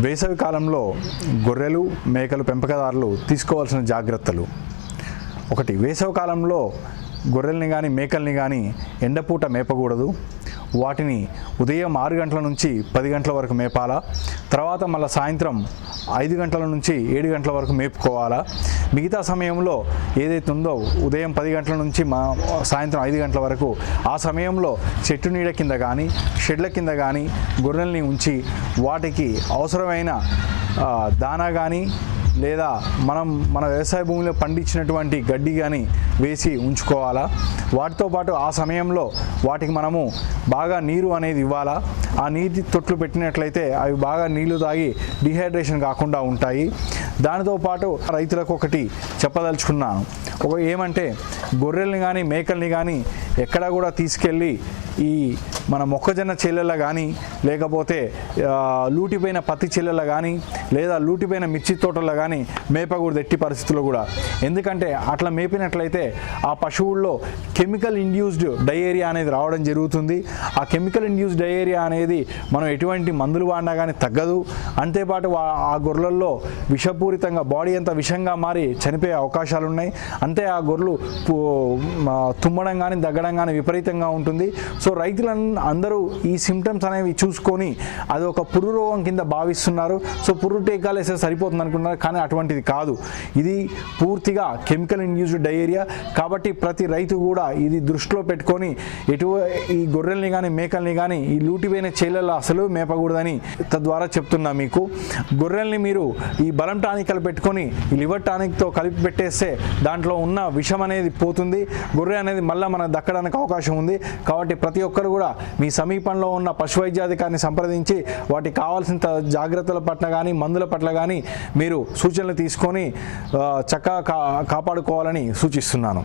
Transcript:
వేసవి కాలంలో గొర్రెలు మేకలు పెంపకదారులు తీసుకోవాల్సిన జాగ్రత్తలు. ఒకటి వేసవి కాలంలో గొర్రెల్ని కానీ మేకల్ని కానీ ఎండపూట మేపకూడదు. వాటిని ఉదయం ఆరు గంటల నుంచి పది గంటల వరకు మేపాలా? తర్వాత మళ్ళీ సాయంత్రం ఐదు గంటల నుంచి ఏడు గంటల వరకు మేపుకోవాలా? మిగతా సమయంలో ఏదైతే ఉందో ఉదయం పది గంటల నుంచి మా సాయంత్రం ఐదు గంటల వరకు ఆ సమయంలో చెట్టు నీడ కింద కానీ షెడ్ల కింద కానీ గొర్రెల్ని ఉంచి వాటికి అవసరమైన దానా కానీ లేదా మనం మన వ్యవసాయ భూమిలో పండించినటువంటి గడ్డి కానీ వేసి ఉంచుకోవాలా? వాటితో పాటు ఆ సమయంలో వాటికి మనము బాగా నీరు అనేది ఇవ్వాలా? ఆ నీటి తొట్లు పెట్టినట్లయితే అవి బాగా నీళ్ళు తాగి డిహైడ్రేషన్ కాకుండా ఉంటాయి. దానితో పాటు రైతులకు ఒకటి చెప్పదలుచుకున్నాను ఒక ఏమంటే గొర్రెల్ని కానీ మేకల్ని కానీ ఎక్కడ కూడా తీసుకెళ్ళి ఈ మన మొక్కజొన్న చెల్లెల కానీ లేకపోతే లూటిపోయిన పత్తి చెల్లెల కానీ లేదా లూటిపోయిన మిర్చి తోటల్లో కానీ మేపకూడదు ఎట్టి పరిస్థితుల్లో కూడా. ఎందుకంటే అట్లా మేపినట్లయితే ఆ పశువుల్లో కెమికల్ ఇండ్యూస్డ్ డయేరియా అనేది రావడం జరుగుతుంది. ఆ కెమికల్ ఇండ్యూస్డ్ డయేరియా అనేది మనం ఎటువంటి మందులు వాడినా కానీ తగ్గదు. అంతేపాటు ఆ గొర్రెల్లో విషపూరితంగా బాడీ అంతా విషంగా మారి చనిపోయే అవకాశాలు ఉన్నాయి అంతే ఆ గొర్రెలు తుమ్మడం కానీ దగ్గడం కానీ విపరీతంగా ఉంటుంది. సో రైతులను అందరూ ఈ సిమ్టమ్స్ అనేవి చూసుకొని అది ఒక పురు రోగం కింద భావిస్తున్నారు. సో పుర్రు టీకాలు వేస్తే సరిపోతుంది అనుకుంటున్నారు కానీ అటువంటిది కాదు. ఇది పూర్తిగా కెమికల్ ఇండ్యూస్డ్ డయేరియా కాబట్టి ప్రతి రైతు కూడా ఇది దృష్టిలో పెట్టుకొని ఎటు ఈ గొర్రెల్ని కానీ మేకల్ని కానీ ఈ లూటిపోయిన చేలల్లో అసలు మేపకూడదని తద్వారా చెప్తున్నా మీకు. గొర్రెల్ని మీరు ఈ బలం టానికలు పెట్టుకొని లివర్ టానిక్తో కలిపి పెట్టేస్తే దాంట్లో ఉన్న విషం అనేది పోతుంది. గొర్రె అనేది మళ్ళీ మనకు దక్కడానికి అవకాశం ఉంది. కాబట్టి ప్రతి ఒక్కరు కూడా మీ సమీపంలో ఉన్న పశు వైద్యాధికారిని సంప్రదించి వాటికి కావాల్సిన జాగ్రత్తల పట్ల కానీ మందుల పట్ల కానీ మీరు సూచనలు తీసుకొని చక్కగా కా కాపాడుకోవాలని సూచిస్తున్నాను.